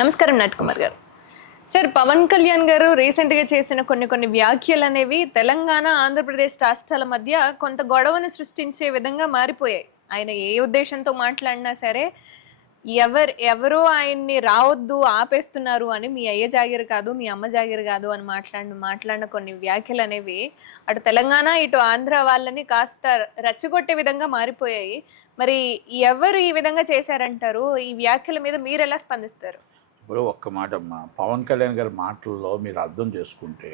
నమస్కారం నట్ కుమార్ గారు. సార్, పవన్ కళ్యాణ్ గారు రీసెంట్గా చేసిన కొన్ని వ్యాఖ్యలు అనేవి తెలంగాణ ఆంధ్రప్రదేశ్ రాష్ట్రాల మధ్య కొంత గొడవను సృష్టించే విధంగా మారిపోయాయి. ఆయన ఏ ఉద్దేశంతో మాట్లాడినా సరే ఎవరో ఆయన్ని రావద్దు ఆపేస్తున్నారు అని, మీ అయ్య జాగిర్ కాదు మీ అమ్మ జాగిర్ కాదు అని మాట్లాడిన కొన్ని వ్యాఖ్యలు అనేవి అటు తెలంగాణ ఇటు ఆంధ్ర వాళ్ళని కాస్త రెచ్చగొట్టే విధంగా మారిపోయాయి. మరి ఎవరు ఈ విధంగా చేశారంటారు? ఈ వ్యాఖ్యల మీద మీరు ఎలా స్పందిస్తారు? ఇప్పుడు ఒక్క మాట అమ్మా, పవన్ కళ్యాణ్ గారి మాటల్లో మీరు అర్థం చేసుకుంటే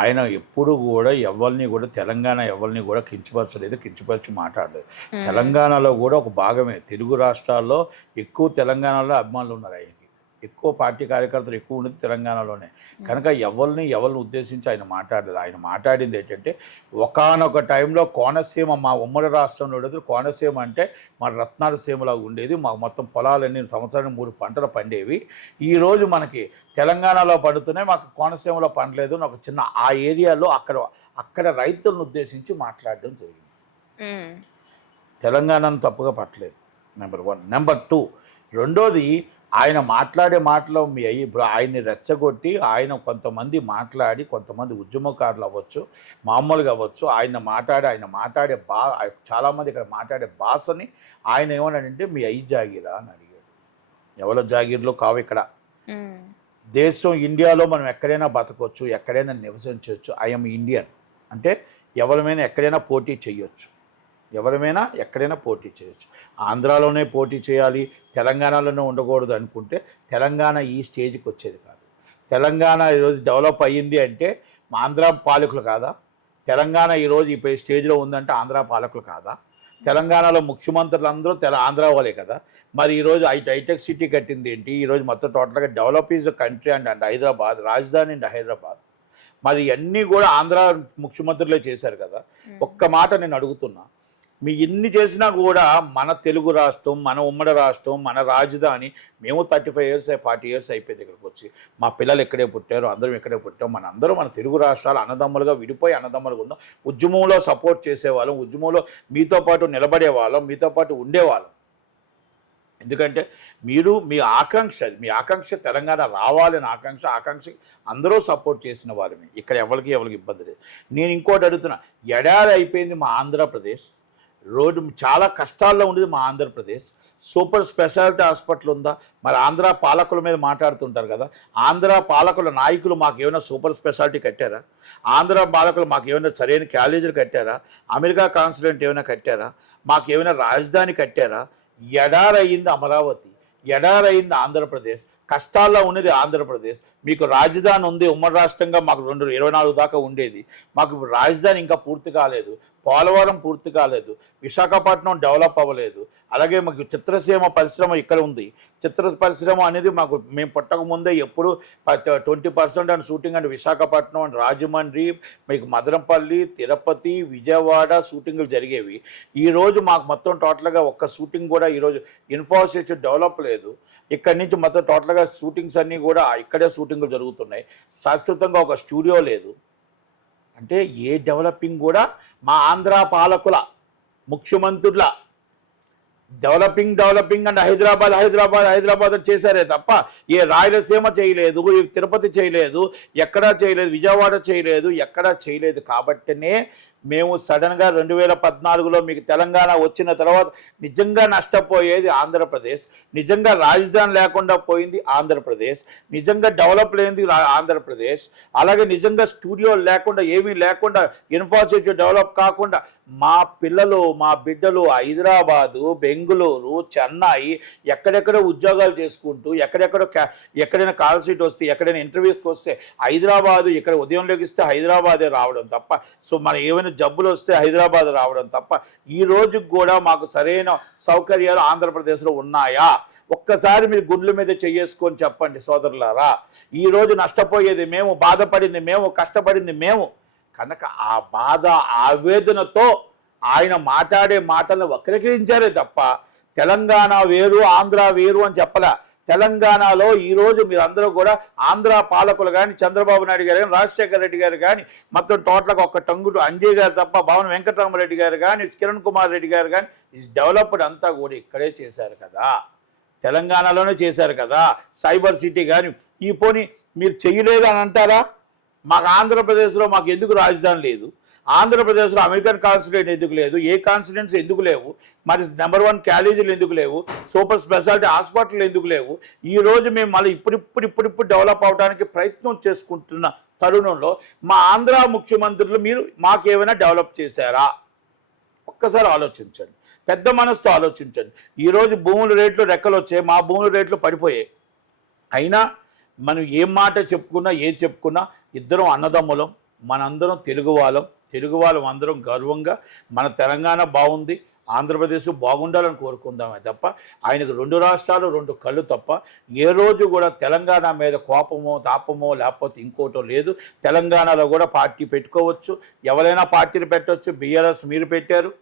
ఆయన ఎప్పుడు కూడా ఎవరిని కూడా ఎవరిని కూడా కించపరచలేదు, కించపరిచి మాట్లాడలేదు. తెలంగాణలో కూడా ఒక భాగమే. తెలుగు రాష్ట్రాల్లో ఎక్కువ తెలంగాణలో అభిమానులు ఉన్నారు. ఆయనకి ఎక్కువ పార్టీ కార్యకర్తలు ఎక్కువ ఉన్నది తెలంగాణలోనే. కనుక ఎవరిని ఉద్దేశించి ఆయన మాట్లాడలేదు. ఆయన మాట్లాడింది ఏంటంటే, ఒకానొక టైంలో కోనసీమ మా ఉమ్మడి రాష్ట్రంలో ఉండేది. కోనసీమ అంటే మా రత్నాల సీమలాగా ఉండేది. మా మొత్తం పొలాలన్నీ సంవత్సరానికి 3 పంటలు పండేవి. ఈరోజు మనకి తెలంగాణలో పండుతున్నాయి, మాకు కోనసీమలో పండలేదు అని ఒక చిన్న ఆ ఏరియాలో అక్కడ రైతులను ఉద్దేశించి మాట్లాడడం జరిగింది. తెలంగాణను తప్పుగా పట్టలేదు, నెంబర్ 1. నెంబర్ 2, రెండోది, ఆయన మాట్లాడే మాటలో ఇప్పుడు ఆయన్ని రెచ్చగొట్టి ఆయన కొంతమంది మాట్లాడి, కొంతమంది ఉద్యమకారులు అవ్వచ్చు, మామూలుగా అవ్వచ్చు, ఆయన మాట్లాడే చాలామంది ఇక్కడ మాట్లాడే భాషని ఆయన ఏమన్నాడంటే మీ అయ్యి జాగిరా అని అడిగాడు. ఎవరో జాగిర్లో కావు ఇక్కడ. దేశం ఇండియాలో మనం ఎక్కడైనా బతకొచ్చు, ఎక్కడైనా నివసించవచ్చు. ఐఎమ్ ఇండియన్ అంటే ఎవరిమైనా ఎక్కడైనా పోటీ చేయొచ్చు, ఎవరమైనా ఎక్కడైనా పోటీ చేయొచ్చు. ఆంధ్రాలోనే పోటీ చేయాలి, తెలంగాణలోనే ఉండకూడదు అనుకుంటే తెలంగాణ ఈ స్టేజ్కి వచ్చేది కాదు. తెలంగాణ ఈరోజు డెవలప్ అయ్యింది అంటే ఆంధ్ర పాలకులు కాదా? తెలంగాణ ఈరోజు ఈ స్టేజ్లో ఉందంటే ఆంధ్ర పాలకులు కాదా? తెలంగాణలో ముఖ్యమంత్రులు అందరూ ఆంధ్ర వాళ్ళే కదా. మరి ఈరోజు హైటెక్ సిటీ కట్టింది ఏంటి? ఈరోజు మొత్తం టోటల్గా develop is the country and Hyderabad, రాజధాని అండ్ హైదరాబాద్. మరి ఇవన్నీ కూడా ఆంధ్ర ముఖ్యమంత్రులే చేశారు కదా. ఒక్క మాట నేను అడుగుతున్నా, మీ ఎన్ని చేసినా కూడా మన తెలుగు రాష్ట్రం, మన ఉమ్మడి రాష్ట్రం, మన రాజధాని, మేము 35 years 40 years అయిపోయింది ఇక్కడికి వచ్చి. మా పిల్లలు ఇక్కడే పుట్టారు, అందరం ఇక్కడే పుట్టాం. మన తెలుగు రాష్ట్రాలు అన్నదమ్ములుగా విడిపోయి అన్నదమ్ములుగా ఉందాం. ఉద్యమంలో సపోర్ట్ చేసేవాళ్ళం, ఉద్యమంలో మీతో పాటు నిలబడేవాళ్ళం, మీతో పాటు ఉండేవాళ్ళం. ఎందుకంటే మీ ఆకాంక్ష తెలంగాణ రావాలని ఆకాంక్ష అందరూ సపోర్ట్ చేసిన వాళ్ళమే. ఇక్కడ ఎవరికి ఇబ్బంది లేదు. నేను ఇంకోటి అడుగుతున్నా, ఎడారి అయిపోయింది మా ఆంధ్రప్రదేశ్. రోడ్డు చాలా కష్టాల్లో ఉండేది మా ఆంధ్రప్రదేశ్. సూపర్ స్పెషాలిటీ హాస్పిటల్ ఉందా? మరి ఆంధ్ర పాలకుల మీద మాట్లాడుతుంటారు కదా. ఆంధ్ర పాలకుల నాయకులు మాకు ఏమైనా సూపర్ స్పెషాలిటీ కట్టారా? ఆంధ్ర పాలకులు మాకు ఏమైనా సరైన కాలేజీలు కట్టారా? అమెరికా కాన్సులేట్ ఏమైనా కట్టారా? మాకు ఏమైనా రాజధాని కట్టారా? ఎడారయింది అమరావతి, ఎడారయింది ఆంధ్రప్రదేశ్. కష్టాల్లో ఉన్నది ఆంధ్రప్రదేశ్. మీకు రాజధాని ఉంది, ఉమ్మడి రాష్ట్రంగా మాకు 2024 దాకా ఉండేది. మాకు రాజధాని ఇంకా పూర్తి కాలేదు, పోలవరం పూర్తి కాలేదు, విశాఖపట్నం డెవలప్ అవ్వలేదు. అలాగే మాకు చిత్రసీమ పరిశ్రమ ఇక్కడ ఉంది. చిత్ర పరిశ్రమ అనేది మేము పుట్టకముందే ఎప్పుడు 20% and shooting and Visakhapatnam and Rajahmundry, మీకు మదనపల్లి, తిరుపతి, విజయవాడ షూటింగ్లు జరిగేవి. ఈరోజు మాకు మొత్తం టోటల్గా ఒక్క షూటింగ్ కూడా ఈరోజు ఇన్ఫ్రాస్ట్రక్చర్ డెవలప్ లేదు. ఇక్కడి నుంచి మొత్తం టోటల్గా షూటింగ్స్ అన్నీ కూడా ఇక్కడే షూటింగ్లు జరుగుతున్నాయి. శాశ్వతంగా ఒక స్టూడియో లేదు. అంటే ఏ డెవలపింగ్ కూడా మా ఆంధ్ర పాలకుల ముఖ్యమంత్రుల డెవలపింగ్ అండ్ హైదరాబాద్ చేశారే తప్ప ఏ రాయలసీమ చేయలేదు, తిరుపతి చేయలేదు, ఎక్కడా చేయలేదు, విజయవాడ చేయలేదు, ఎక్కడా చేయలేదు. కాబట్టినే మేము సడన్గా 2014లో మీకు తెలంగాణ వచ్చిన తర్వాత నిజంగా నష్టపోయేది ఆంధ్రప్రదేశ్, నిజంగా రాజధాని లేకుండా పోయింది ఆంధ్రప్రదేశ్, నిజంగా డెవలప్ లేనిది ఆంధ్రప్రదేశ్, అలాగే నిజంగా స్టూడియో లేకుండా ఏమీ లేకుండా ఇన్ఫ్రాస్ట్రక్చర్ డెవలప్ కాకుండా మా పిల్లలు మా బిడ్డలు హైదరాబాదు, బెంగళూరు, చెన్నై ఎక్కడెక్కడ ఉద్యోగాలు చేసుకుంటూ ఎక్కడైనా కాల్ సీట్ వస్తే ఎక్కడైనా ఇంటర్వ్యూస్కి వస్తే హైదరాబాదు, ఇక్కడ ఉదయం లెగిస్తే హైదరాబాదే రావడం తప్ప, సో మన ఏమైనా జబ్బులు వస్తే హైదరాబాద్ రావడం తప్ప ఈ రోజుకి కూడా మాకు సరైన సౌకర్యాలు ఆంధ్రప్రదేశ్లో ఉన్నాయా? ఒక్కసారి మీరు గుండెల మీద చేసుకొని చెప్పండి సోదరులారా. ఈరోజు నష్టపోయేది మేము, బాధపడింది మేము, కష్టపడింది మేము. కనుక ఆ బాధ ఆవేదనతో ఆయన మాట్లాడే మాటలను వక్రీకరించారే తప్ప తెలంగాణ వేరు ఆంధ్ర వేరు అని చెప్పలే. తెలంగాణలో ఈరోజు మీరందరూ కూడా ఆంధ్ర పాలకులు కానీ, చంద్రబాబు నాయుడు గారు కానీ, రాజశేఖర రెడ్డి గారు కానీ, మొత్తం టోటల్గా ఒక్క టంగుడు అంజయ్ గారు తప్ప భవన వెంకటరామరెడ్డి గారు కానీ, కిరణ్ కుమార్ రెడ్డి గారు కానీ, ఈ డెవలప్డ్ అంతా కూడా ఇక్కడే చేశారు కదా. తెలంగాణలోనే చేశారు కదా సైబర్ సిటీ కానీ. ఈ పోనీ మీరు చెయ్యలేదు అని అంటారా? మాకు ఆంధ్రప్రదేశ్లో మాకు ఎందుకు రాజధాని లేదు? ఆంధ్రప్రదేశ్లో అమెరికన్ కాన్సులేట్ ఎందుకు లేదు? ఏ కాన్స్టిట్యూన్స్ ఎందుకు లేవు? మరి నెంబర్ 1 కాలేజీలు ఎందుకు లేవు? సూపర్ స్పెషాలిటీ హాస్పిటల్ ఎందుకు లేవు? ఈరోజు మేము మళ్ళీ ఇప్పుడు డెవలప్ అవడానికి ప్రయత్నం చేసుకుంటున్న తరుణంలో మా ఆంధ్ర ముఖ్యమంత్రులు మీరు మాకేమైనా డెవలప్ చేశారా? ఒక్కసారి ఆలోచించండి, పెద్ద మనసుతో ఆలోచించండి. ఈరోజు భూముల రేట్లు రెక్కలు వచ్చాయి, మా భూముల రేట్లు పడిపోయాయి. అయినా మనం ఏం మాట చెప్పుకున్నా ఏం చెప్పుకున్నా ఇద్దరం అన్నదమ్ములం, మనందరం తెలుగు వాళ్ళం అందరం గర్వంగా మన తెలంగాణ బాగుంది, ఆంధ్రప్రదేశ్ బాగుండాలని కోరుకుందామే తప్ప ఆయనకు 2 రాష్ట్రాలు 2 కళ్ళు తప్ప ఏ రోజు కూడా తెలంగాణ మీద కోపమో తాపమో లేకపోతే ఇంకోటో లేదు. తెలంగాణలో కూడా పార్టీ పెట్టుకోవచ్చు, ఎవరైనా పార్టీలు పెట్టవచ్చు. బీఆర్ఎస్ మీరు పెట్టారు,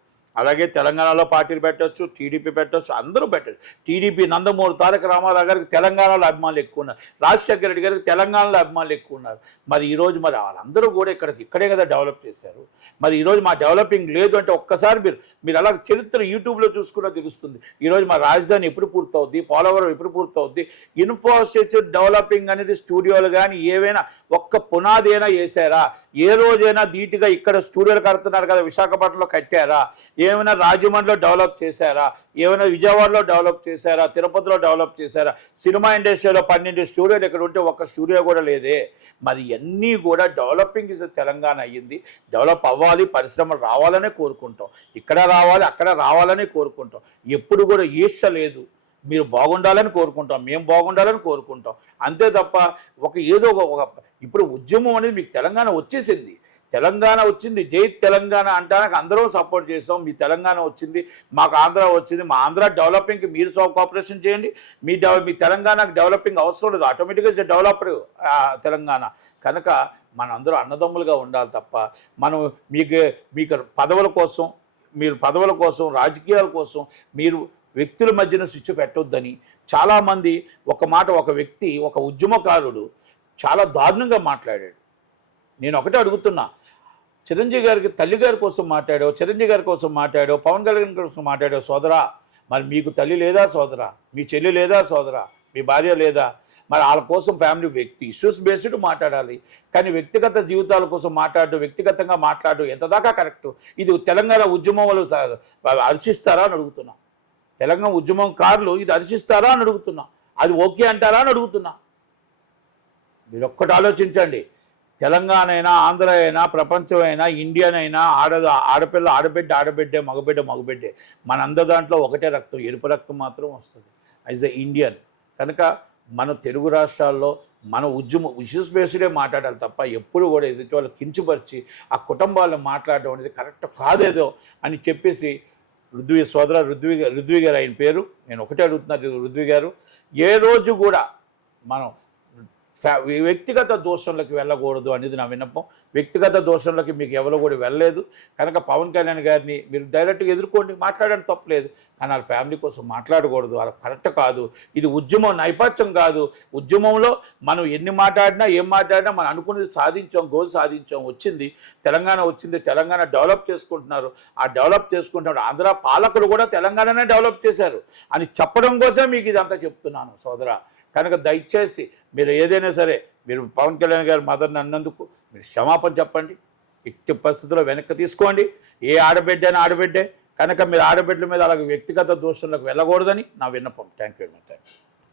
అలాగే తెలంగాణలో పార్టీలు పెట్టవచ్చు, టీడీపీ పెట్టవచ్చు, అందరూ పెట్టచ్చు. టీడీపీ నందమూరి తారక రామారావు గారికి తెలంగాణలో అభిమానులు ఎక్కువ ఉన్నారు, రాజశేఖర రెడ్డి గారికి తెలంగాణలో అభిమానులు ఎక్కువ ఉన్నారు. మరి ఈరోజు మరి వాళ్ళందరూ కూడా ఇక్కడే కదా డెవలప్ చేశారు. మరి ఈరోజు మా డెవలపింగ్ లేదు అంటే ఒక్కసారి మీరు అలా చరిత్ర యూట్యూబ్లో చూసుకున్నా తెలుస్తుంది. ఈరోజు మా రాజధాని ఎప్పుడు పూర్తవుద్ది, పోలవరం ఎప్పుడు పూర్తవుద్ది, ఇన్ఫ్రాస్ట్రక్చర్ డెవలపింగ్ అనేది స్టూడియోలు కానీ ఏవైనా ఒక్క పునాది అయినా వేసారా? ఏ రోజైనా ధీటుగా ఇక్కడ స్టూడియోలు కడుతున్నారు కదా విశాఖపట్నంలో కట్టారా? ఏమైనా రాజమండ్రిలో డెవలప్ చేశారా? ఏమైనా విజయవాడలో డెవలప్ చేశారా? తిరుపతిలో డెవలప్ చేశారా? సినిమా ఇండస్ట్రీలో 12 స్టూడియోలు ఇక్కడ ఉంటే ఒక్క స్టూడియో కూడా లేదే. మరి అన్నీ కూడా డెవలపింగ్ ఇస్ తెలంగాణ అయ్యింది. డెవలప్ అవ్వాలి, పరిశ్రమలు రావాలనే కోరుకుంటాం, ఇక్కడ రావాలి అక్కడ రావాలనే కోరుకుంటాం. ఎప్పుడు కూడా ఈర్ష్య లేదు, మీరు బాగుండాలని కోరుకుంటాం, మేము బాగుండాలని కోరుకుంటాం. అంతే తప్ప ఇప్పుడు ఉద్యమం అనేది మీకు తెలంగాణ వచ్చేసింది, తెలంగాణ వచ్చింది, జై తెలంగాణ అంటానికి అందరూ సపోర్ట్ చేస్తాం. మీ తెలంగాణ వచ్చింది, మాకు ఆంధ్ర వచ్చింది, మా ఆంధ్ర డెవలపింగ్కి మీరు కోఆపరేషన్ చేయండి. మీ తెలంగాణకు డెవలపింగ్ అవసరం లేదు, ఆటోమేటిక్గా డెవలప్డ్ తెలంగాణ. కనుక మనందరూ అన్నదమ్ములుగా ఉండాలి తప్ప మనం మీకు పదవుల కోసం రాజకీయాల కోసం మీరు వ్యక్తుల మధ్యన స్విచ్ పెట్టొద్దని చాలామంది ఒక వ్యక్తి ఒక ఉద్యమకారుడు చాలా దారుణంగా మాట్లాడాడు. నేను ఒకటే అడుగుతున్నా, చిరంజీవి గారికి తల్లిగారి కోసం మాట్లాడావు, పవన్ కళ్యాణ్ కోసం మాట్లాడావు సోదరా. మరి మీకు తల్లి లేదా సోదరా? మీ చెల్లి లేదా సోదరా? మీ భార్య లేదా? మరి వాళ్ళ కోసం ఫ్యామిలీ ఇష్యూస్ బేస్డ్ మాట్లాడాలి. కానీ వ్యక్తిగత జీవితాల కోసం వ్యక్తిగతంగా మాట్లాడడం ఎంతదాకా కరెక్టు? ఇది తెలంగాణ ఉద్యమం వాళ్ళు హర్షిస్తారా అని అడుగుతున్నా. తెలంగాణ ఉద్యమకారులు ఇది హర్షిస్తారా అని అడుగుతున్నా. అది ఓకే అంటారా అని అడుగుతున్నా. మీరు ఒక్కటి ఆలోచించండి. తెలంగాణ అయినా, ఆంధ్ర అయినా, ప్రపంచం అయినా, ఇండియన్ అయినా, ఆడపిల్ల ఆడబిడ్డే, మగబిడ్డే. మనందరి దాంట్లో ఒకటే రక్తం, ఎరుపు రక్తం మాత్రం వస్తుంది యాజ్ ఎ ఇండియన్. కనుక మన తెలుగు రాష్ట్రాల్లో మన ఇష్యూస్ బేస్డే మాట్లాడాలి తప్ప ఎప్పుడు కూడా ఎదుటి వాళ్ళు కించపరిచి ఆ కుటుంబాలను మాట్లాడడం అనేది కరెక్ట్ కాదేదో అని చెప్పేసి రుద్వి గారు ఆయన పేరు, నేను ఒకటే అడుగుతున్నా, రుద్వి గారు ఏ రోజు కూడా మనం వ్యక్తిగత దోషంలోకి వెళ్ళకూడదు అనేది నా విన్నపం. వ్యక్తిగత దోషంలోకి మీకు ఎవరు కూడా వెళ్ళలేదు. కనుక పవన్ కళ్యాణ్ గారిని మీరు డైరెక్ట్గా ఎదుర్కోండి, మాట్లాడడం తప్పలేదు. కానీ వాళ్ళ ఫ్యామిలీ కోసం మాట్లాడకూడదు, వాళ్ళ కరెక్ట్ కాదు. ఇది ఉద్యమం నైపథ్యం కాదు. ఉద్యమంలో మనం ఎన్ని మాట్లాడినా ఏం మాట్లాడినా మనం అనుకున్నది సాధించాం, గోల్ సాధించాం, వచ్చింది తెలంగాణ వచ్చింది. తెలంగాణ డెవలప్ చేసుకుంటున్నారు. ఆ డెవలప్ చేసుకుంటున్నారు ఆంధ్ర పాలకులు కూడా తెలంగాణనే డెవలప్ చేశారు అని చెప్పడం కోసం మీకు ఇదంతా చెప్తున్నాను సోదరా. కనుక దయచేసి మీరు ఏదైనా సరే మీరు పవన్ కళ్యాణ్ గారు మదర్ని అన్నందుకు మీరు క్షమాపణ చెప్పండి. ఎట్టి పరిస్థితుల్లో వెనక్కి తీసుకోండి. ఏ ఆడబిడ్డే కనుక మీరు ఆడబిడ్డల మీద అలాగే వ్యక్తిగత దోషులకు వెళ్ళకూడదని నా విన్నపం. Thank you.